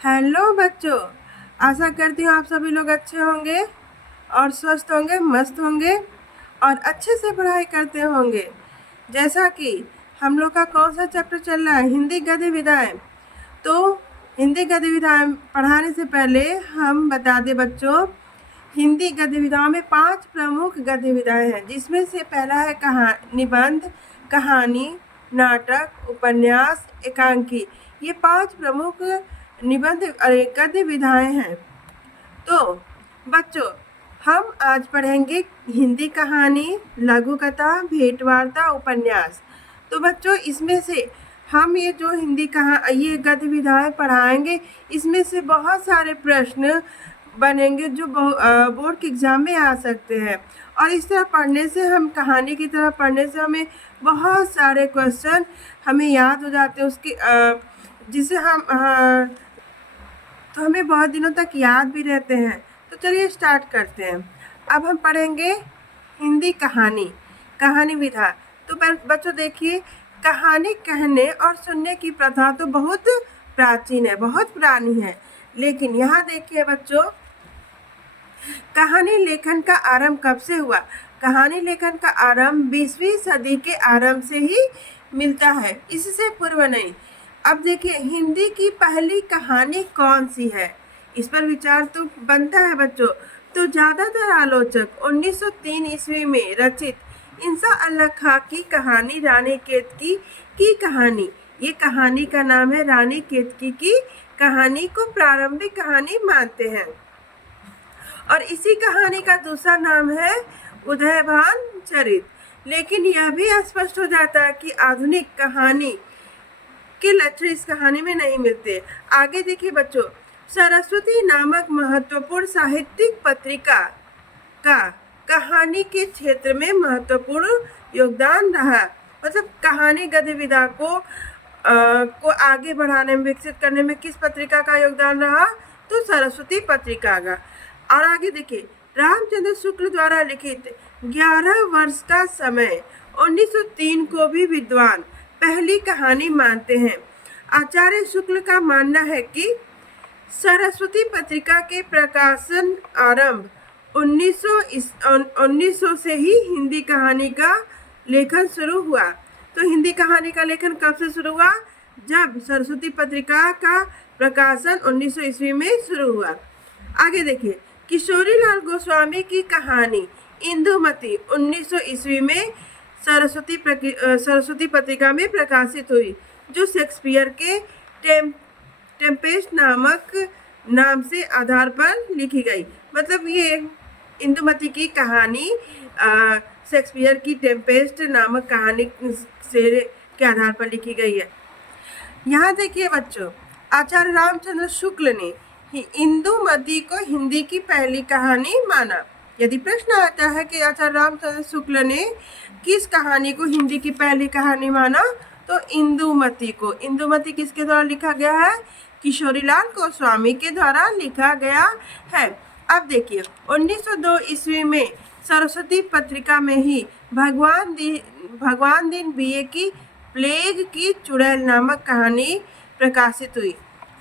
Hello बच्चों, आशा करती हूँ आप सभी लोग अच्छे होंगे और स्वस्थ होंगे, मस्त होंगे और अच्छे से पढ़ाई करते होंगे। जैसा कि हम लोग का कौन सा चैप्टर चल रहा है, हिंदी गद्य विधाएं। तो हिंदी गद्य विधाएं पढ़ाने से पहले हम बता दें बच्चों, हिंदी गद्य विधाओं में 5 प्रमुख गद्य विधाएं हैं, जिसमें से पहला है निबंध, कहानी, नाटक, उपन्यास, एकांकी। ये 5 प्रमुख निबंध गद्य विधाएं हैं। तो बच्चों, हम आज पढ़ेंगे हिंदी कहानी, लघु कथा, भेंटवार्ता, उपन्यास। तो बच्चों, इसमें से हम ये जो ये गद्य विधाएं पढ़ाएंगे, इसमें से बहुत सारे प्रश्न बनेंगे जो बोर्ड के एग्जाम में आ सकते हैं। और इस तरह पढ़ने से, हम कहानी की तरह पढ़ने से हमें बहुत सारे क्वेश्चन हमें याद हो जाते हैं, उसकी जिसे हम तो हमें बहुत दिनों तक याद भी रहते हैं। तो चलिए स्टार्ट करते हैं। अब हम पढ़ेंगे हिंदी कहानी विधा। तो बच्चों देखिए, कहानी कहने और सुनने की प्रथा तो बहुत प्राचीन है, बहुत पुरानी है। लेकिन यहाँ देखिए बच्चों, कहानी लेखन का आरंभ कब से हुआ? कहानी लेखन का आरंभ 20वीं सदी के आरंभ से ही मिलता है, इससे पूर्व नहीं। अब देखिए, हिंदी की पहली कहानी कौन सी है, इस पर विचार तो बनता है बच्चों। तो ज्यादातर आलोचक 1903 ईस्वी में रचित इंसा अल्लाह खां की कहानी रानी केतकी की कहानी, ये कहानी का नाम है रानी केतकी की कहानी, को प्रारंभिक कहानी मानते हैं। और इसी कहानी का दूसरा नाम है उदयभान चरित। लेकिन यह भी स्पष्ट हो जाता है कि आधुनिक कहानी के लक्षण इस कहानी में नहीं मिलते। आगे देखिए बच्चों, सरस्वती नामक महत्वपूर्ण साहित्यिक पत्रिका का कहानी के क्षेत्र में महत्वपूर्ण योगदान रहा। मतलब कहानी गद्य विधा को आगे बढ़ाने में, विकसित करने में किस पत्रिका का योगदान रहा? तो सरस्वती पत्रिका का। और आगे देखिए, रामचंद्र शुक्ल द्वारा लिखित 11 वर्ष का समय 1903 को भी विद्वान पहली कहानी मानते हैं। आचार्य शुक्ल का मानना है कि सरस्वती पत्रिका के प्रकाशन आरंभ 1900 से ही हिंदी कहानी का लेखन शुरू हुआ। तो हिंदी कहानी का लेखन कब से शुरू हुआ? जब सरस्वती पत्रिका का प्रकाशन 1900 ईस्वी में शुरू हुआ। आगे देखिए, किशोरीलाल गोस्वामी की कहानी इंदुमती 1900 ईस्वी में सरस्वती पत्रिका में प्रकाशित हुई, जो शेक्सपियर के टेम्पेस्ट नामक नाम से आधार पर लिखी गई। मतलब ये इंदुमती की कहानी शेक्सपियर की टेम्पेस्ट नामक कहानी के आधार पर लिखी गई है। यहाँ देखिए बच्चों, आचार्य रामचंद्र शुक्ल ने इंदुमती को हिंदी की पहली कहानी माना। यदि प्रश्न आता है कि आचार्य रामचंद्र शुक्ल ने किस कहानी को हिंदी की पहली कहानी माना, तो इंदुमती को। इंदुमती किसके द्वारा लिखा गया है? किशोरीलाल गोस्वामी के द्वारा लिखा गया है। अब देखिए, 1902 ईस्वी में सरस्वती पत्रिका में ही भगवान दिन बीए की प्लेग की चुड़ैल नामक कहानी प्रकाशित हुई।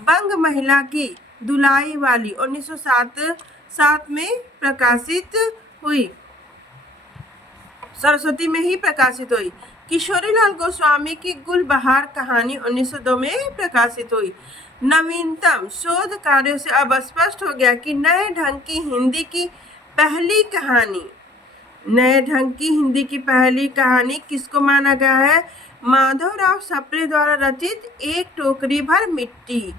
बंग महिला की दुलाई वाली 1907 में प्रकाशित हुई, सरस्वती में ही प्रकाशित हुई। किशोरीलाल गोस्वामी की गुलबहार कहानी 1902 में प्रकाशित हुई। नवीनतम शोध कार्यों से अब स्पष्ट हो गया कि नए ढंग की हिंदी की पहली कहानी किसको माना गया है? माधवराव सप्रे द्वारा रचित एक टोकरी भर मिट्टी।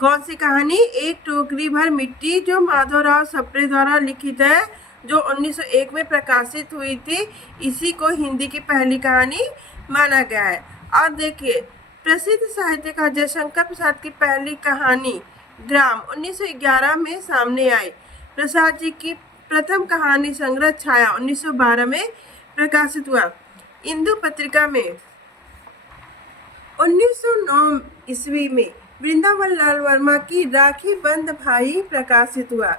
कौन सी कहानी? एक टोकरी भर मिट्टी, जो माधवराव सप्रे द्वारा लिखित है, जो 1901 में प्रकाशित हुई थी। इसी को हिंदी की पहली कहानी माना गया है। और देखिए, प्रसिद्ध साहित्यकार जयशंकर प्रसाद की पहली कहानी ग्राम 1911 में सामने आई। प्रसाद जी की प्रथम कहानी संग्रह छाया 1912 में प्रकाशित हुआ। इंदु पत्रिका में 1909 ईस्वी में वृंदावन लाल वर्मा की राखी बंद भाई प्रकाशित हुआ।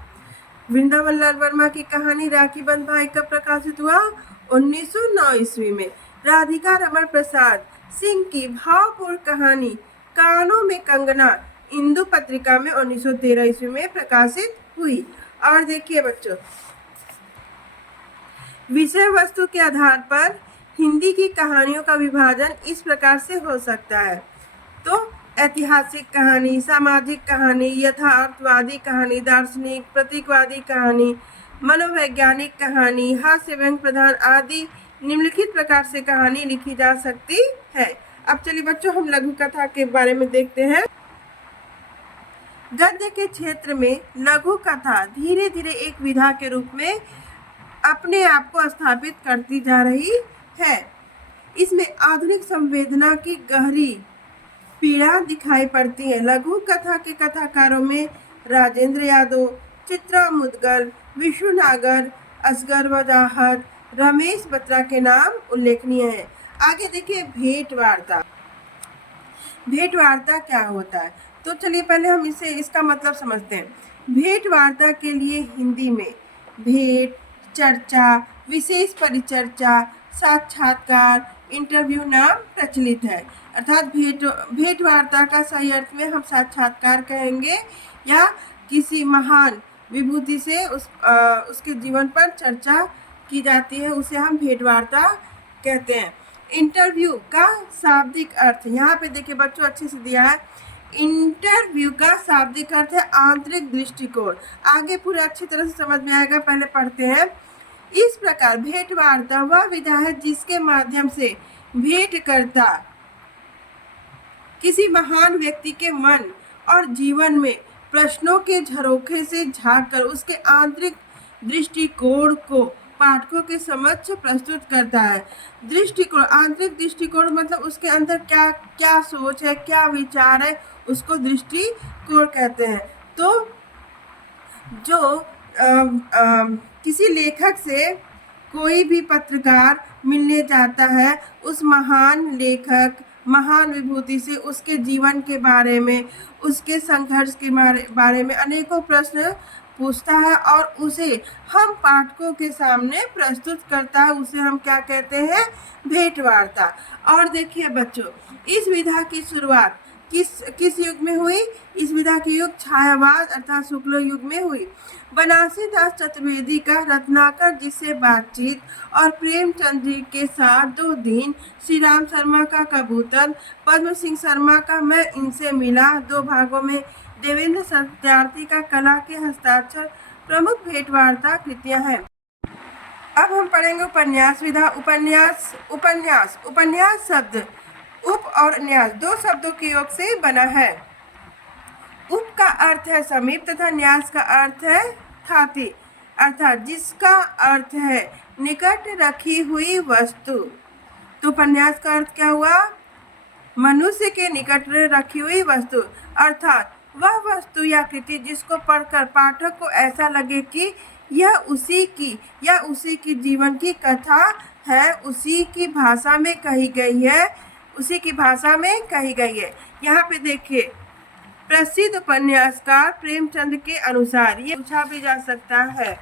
वृंदावन लाल वर्मा की कहानी राखी बंद भाई कब प्रकाशित हुआ? 1909 ईस्वी में। राधिका रमण प्रसाद सिंह की भावपूर्ण कहानी कानों में कंगना हिंदू पत्रिका में 1913 ईस्वी में प्रकाशित हुई। और देखिए बच्चों, विषय वस्तु के आधार पर हिंदी की कहानियों का विभाजन इस प्रकार से हो सकता है। तो ऐतिहासिक कहानी, सामाजिक कहानी, यथार्थवादी कहानी, दार्शनिक, प्रतीकवादी कहानी, मनोवैज्ञानिक कहानी, हास्य व्यंग प्रधान आदि निम्नलिखित प्रकार से कहानी लिखी जा सकती है। अब चलिए बच्चों, हम लघु कथा के बारे में देखते हैं। गद्य के क्षेत्र में लघु कथा धीरे धीरे एक विधा के रूप में अपने आप को स्थापित करती जा रही है। इसमें आधुनिक संवेदना की गहरी पीड़ा दिखाई पड़ती है। लघु कथा के कथाकारों में राजेंद्र यादव, चित्रा मुदगल, विष्णु नागर, असगर वजाहत, रमेश बत्रा के नाम उल्लेखनीय हैं। आगे देखिए भेंट वार्ता। भेंट वार्ता क्या होता है? तो चलिए पहले हम इसका मतलब समझते हैं। भेंट वार्ता के लिए हिंदी में भेंट, चर्चा, विशेष परिचर्चा, साक्षात्कार, इंटरव्यू नाम प्रचलित है। अर्थात भेंट वार्ता का सही अर्थ में हम साक्षात्कार कहेंगे, या किसी महान विभूति से उसके जीवन पर चर्चा की जाती है, उसे हम भेंट वार्ता कहते हैं। इंटरव्यू का शाब्दिक अर्थ यहाँ पे देखिए बच्चों, अच्छे से दिया है। इंटरव्यू का शाब्दिक अर्थ है आंतरिक दृष्टिकोण। आगे पूरे अच्छी तरह से समझ में आएगा, पहले पढ़ते हैं। इस प्रकार भेंट वार्ता वह विधा है जिसके माध्यम से भेंटकर्ता किसी महान व्यक्ति के मन और जीवन में प्रश्नों के झरोखे से झांककर उसके आंतरिक दृष्टिकोण को पाठकों के समक्ष प्रस्तुत करता है। दृष्टिकोण, आंतरिक दृष्टिकोण मतलब उसके अंदर क्या क्या सोच है, क्या विचार है, उसको दृष्टिकोण कहते हैं। तो जो किसी लेखक से कोई भी पत्रकार मिलने जाता है, उस महान लेखक, महान विभूति से उसके जीवन के बारे में, उसके संघर्ष के बारे में अनेकों प्रश्न पूछता है और उसे हम पाठकों के सामने प्रस्तुत करता है। उसे हम क्या कहते हैं? भेंट वार्ता। और देखिए बच्चों, इस विधा की शुरुआत किस युग में हुई? इस विधा की युग छायावाद अर्थात शुक्ल युग में हुई। बनारसी दास चतुर्वेदी का रत्नाकर जी से बातचीत और प्रेमचंद जी के साथ 2 दिन, श्री राम शर्मा का कबूतर, पद्म सिंह शर्मा का मैं इनसे मिला, 2 भागों में देवेंद्र सत्यार्थी का कला के हस्ताक्षर प्रमुख भेंट वार्ता कृतियां हैं। अब हम पढ़ेंगे उपन्यास विधा। उपन्यास शब्द उप और न्यास 2 शब्दों के योग से बना है। उप का अर्थ है समीप तथा न्यास का अर्थ है ख्याति, अर्थात जिसका अर्थ है निकट रखी हुई वस्तु। तो उपन्यास का अर्थ क्या हुआ? मनुष्य के निकट रखी हुई वस्तु, अर्थात वह वस्तु या कृति जिसको पढ़कर पाठक को ऐसा लगे कि यह उसी की जीवन की कथा है, उसी की भाषा में कही गई है। यहाँ पे देखिए, प्रसिद्ध उपन्यासकार प्रेमचंद के अनुसार ये पूछा भी जा सकता है।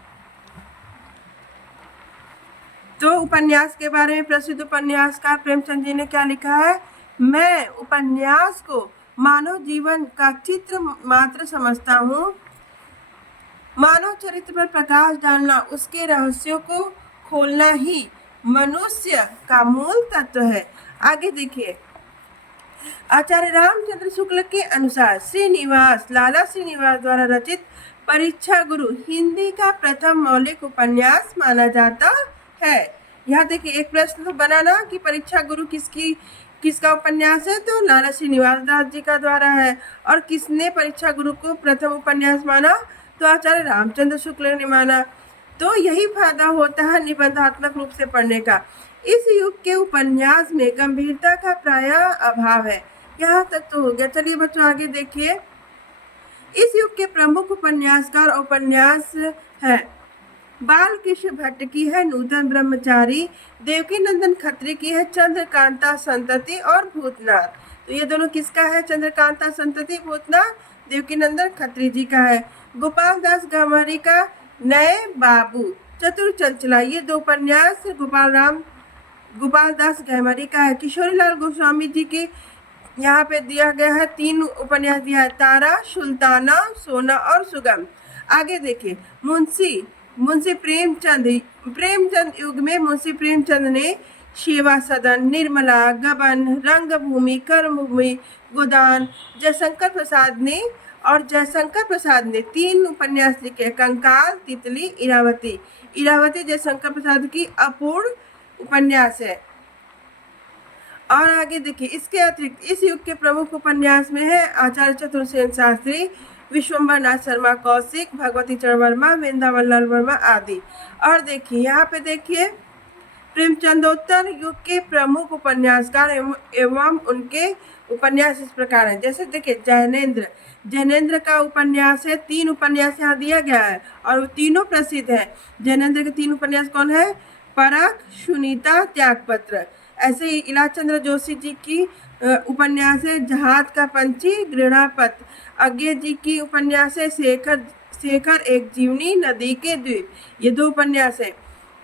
तो उपन्यास के बारे में प्रसिद्ध उपन्यासकार प्रेमचंद जी ने क्या लिखा है? मैं उपन्यास को मानव जीवन का चित्र मात्र समझता हूँ। मानव चरित्र पर प्रकाश डालना, उसके रहस्यों को खोलना ही मनुष्य का मूल तत्व है। आगे देखिए, आचार्य रामचंद्र शुक्ल के अनुसार लाला श्रीनिवास द्वारा रचित परीक्षा गुरु हिंदी का प्रथम मौलिक उपन्यास माना जाता है। यहाँ देखिए, एक प्रश्न तो बना ना कि परीक्षा गुरु किसका उपन्यास है? तो लाला श्रीनिवास दास जी का द्वारा है। और किसने परीक्षा गुरु को प्रथम उपन्यास माना? तो आचार्य रामचंद्र शुक्ल ने माना। तो यही फायदा होता है निबंधात्मक रूप से पढ़ने का। इस युग के उपन्यास में गंभीरता का प्रायः अभाव है। यहाँ तक तो हो गया। चलिए बच्चों आगे देखिए। इस युग के प्रमुख उपन्यासकार उपन्यास है बालकृष्ण भट्ट की है नूतन ब्रह्मचारी, देवकीनंदन खत्री की है चंद्रकांता संतति और भूतनाथ। तो ये दोनों किसका है? चंद्रकांता संतति, भूतनाथ देवकीनंदन खत्री जी का है। गोपाल दास गहमरी का नए बाबू, चतुर चंचला, ये 2 उपन्यास गोपाल दास गहमरी का है। किशोरीलाल गोस्वामी जी की यहाँ पे दिया गया है 3 उपन्यास दिया है, तारा, सुल्ताना, सोना और सुगम। आगे देखिए, मुंशी प्रेमचंद युग में मुंशी प्रेमचंद ने सेवा सदन, निर्मला, गबन, रंगभूमि, कर्मभूमि, गोदान, जयशंकर प्रसाद ने 3 उपन्यास लिखे, कंकाल, तितली, इरावती। इरावती जयशंकर प्रसाद की अपूर्ण उपन्यास है। और आगे देखिए, इसके अतिरिक्त इस युग के प्रमुख उपन्यास में है आचार्य चतुर्सेन शास्त्री, विश्वम्भर नाथ शर्मा कौशिक, भगवती चरण वर्मा, वृंदावन लाल वर्मा आदि। और देखिए, यहाँ पे देखिए, प्रेमचंदोत्तर युग के प्रमुख उपन्यासकार एवं उनके उपन्यास इस प्रकार हैं। जैसे देखिए, जैनेन्द्र का उपन्यास है, 3 उपन्यास यहाँ दिया गया है और वो तीनों प्रसिद्ध हैं। जैनेन्द्र के 3 उपन्यास कौन है? परख, सुनीता, त्यागपत्र। ऐसे ही इलाचंद्र जोशी जी की उपन्यास है जहाज का पंछी, गृहपत्र। अज्ञे जी की उपन्यास है शेखर एक जीवनी, नदी के द्वीप। ये 2 उपन्यास है।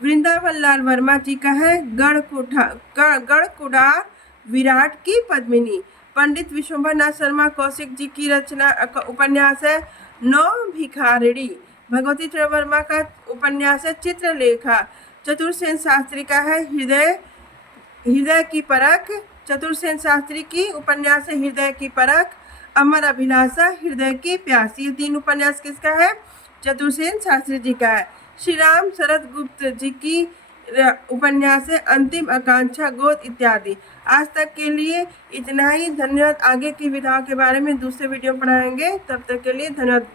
वृंदावन लाल वर्मा जी का है गढ़कुडार, विराट की पद्मिनी। पंडित विश्वम्भर नाथ शर्मा कौशिक जी की रचना उपन्यास है नौ भिखारिणी। भगवती चरण वर्मा का उपन्यास है चित्रलेखा। चतुर्सेन शास्त्री का है हृदय की परख। चतुर्सेन शास्त्री की उपन्यास है हृदय की परख, अमर अभिलाषा, हृदय की प्यास। ये 3 उपन्यास किसका है? चतुर्सेन शास्त्री जी का है। श्री राम शरद गुप्त जी की उपन्यास है अंतिम आकांक्षा, गोद इत्यादि। आज तक के लिए इतना ही। धन्यवाद। आगे की विधाओं के बारे में दूसरे वीडियो पढ़ाएंगे। तब तक के लिए धन्यवाद।